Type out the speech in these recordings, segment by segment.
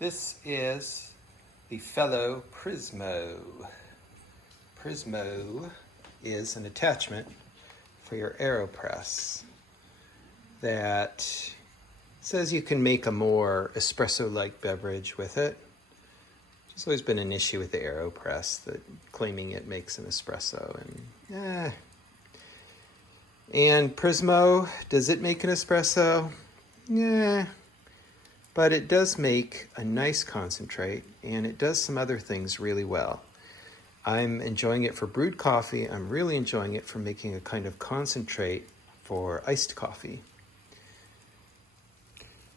This is the fellow Prismo. Prismo is an attachment for your Aeropress that says you can make a more espresso-like beverage with it. There's always been an issue with the Aeropress, that claiming it makes an espresso, and Prismo, does it make an espresso? Yeah, but it does make a nice concentrate, and it does some other things really well. I'm enjoying it for brewed coffee. I'm really enjoying it for making a kind of concentrate for iced coffee.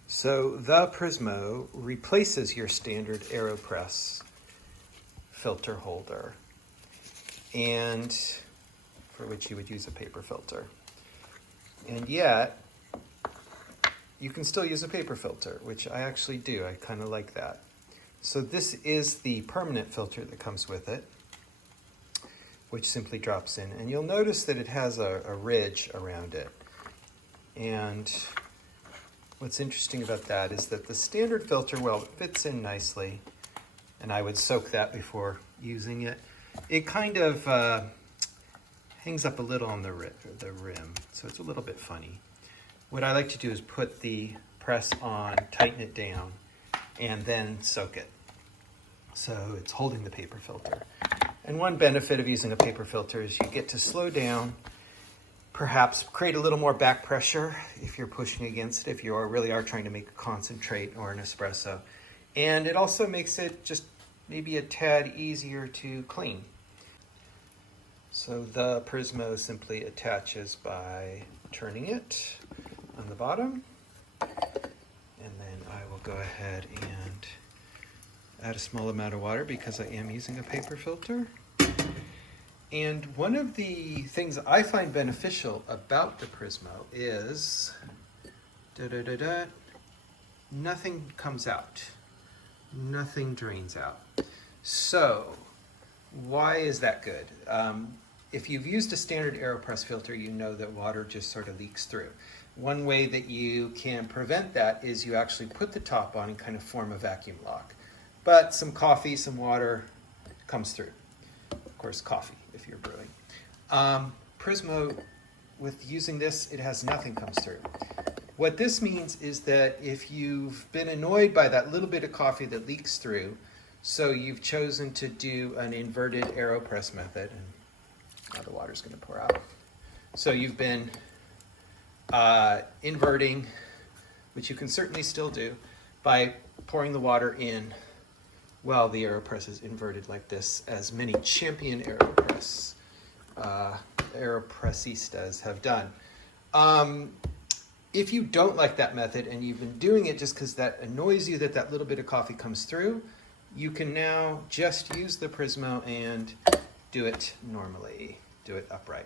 So the Prismo replaces your standard Aeropress filter holder, and for which you would use a paper filter. And yet, you can still use a paper filter, which I actually do. I kind of like that. So this is the permanent filter that comes with it, which simply drops in. And you'll notice that it has a ridge around it. And what's interesting about that is that the standard filter, well, it fits in nicely, and I would soak that before using it. It kind of hangs up a little on the rim, so it's a little bit funny. What I like to do is put the press on, tighten it down, and then soak it. So it's holding the paper filter. And one benefit of using a paper filter is you get to slow down, perhaps create a little more back pressure if you're pushing against it, if you really are trying to make a concentrate or an espresso. And it also makes it just maybe a tad easier to clean. So the Prismo simply attaches by turning it on the bottom. And then I will go ahead and add a small amount of water because I am using a paper filter. And one of the things I find beneficial about the Prismo is nothing comes out. Nothing drains out. So why is that good? If you've used a standard Aeropress filter, you know that water just sort of leaks through. One way that you can prevent that is you actually put the top on and kind of form a vacuum lock. But some coffee, some water comes through. Of course, coffee if you're brewing. Prismo, with using this, it has nothing comes through. What this means is that if you've been annoyed by that little bit of coffee that leaks through, so you've chosen to do an inverted Aeropress method, and now the water's going to pour out. So you've been inverting, which you can certainly still do, by pouring the water in while the Aeropress is inverted like this, as many champion Aeropressistas have done. If you don't like that method and you've been doing it just because that annoys you that little bit of coffee comes through, you can now just use the Prismo and do it normally, do it upright.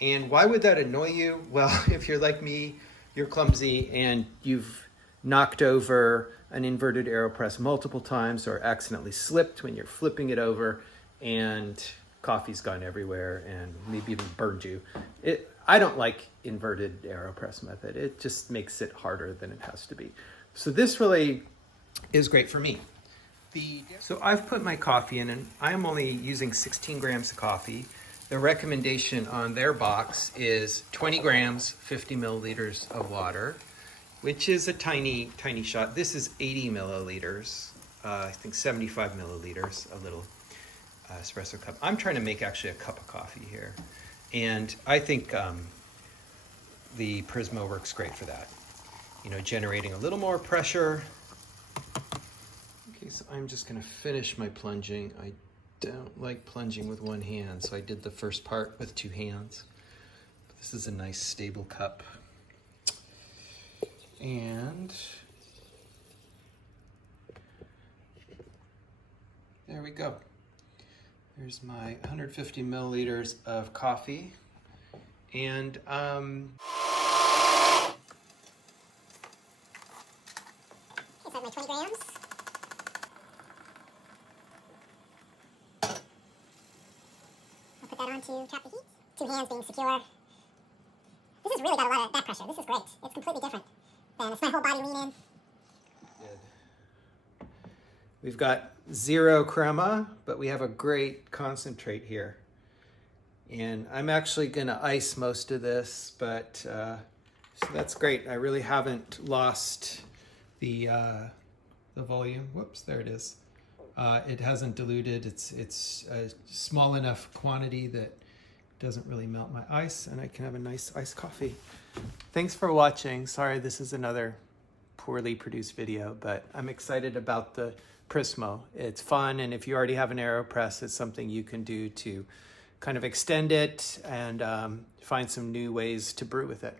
And why would that annoy you? Well, if you're like me, you're clumsy and you've knocked over an inverted Aeropress multiple times or accidentally slipped when you're flipping it over and coffee's gone everywhere and maybe even burned you. I don't like inverted Aeropress method. It just makes it harder than it has to be. So this really is great for me. So I've put my coffee in, and I'm only using 16 grams of coffee. The recommendation on their box is 20 grams, 50 milliliters of water, which is a tiny, tiny shot. This is 80 milliliters, I think 75 milliliters, a little espresso cup. I'm trying to make actually a cup of coffee here. And I think the Prismo works great for that. You know, generating a little more pressure. Okay, so I'm just gonna finish my plunging. I don't like plunging with one hand, so I did the first part with two hands. But this is a nice stable cup. And there we go. There's my 150 milliliters of coffee. And Is that my 20 grams? I'll put that on to cap the heat. Two hands being secure. This has really got a lot of back pressure. This is great. It's completely different than it's my whole body lean in. good. We've got 0 crema, but we have a great concentrate here. And I'm actually gonna ice most of this, but so that's great. I really haven't lost the volume. Whoops, there it is. It hasn't diluted. It's a small enough quantity that doesn't really melt my ice, and I can have a nice iced coffee. Thanks for watching. Sorry, this is another poorly produced video, but I'm excited about the Prismo. It's fun, and if you already have an Aeropress, it's something you can do to kind of extend it and find some new ways to brew with it.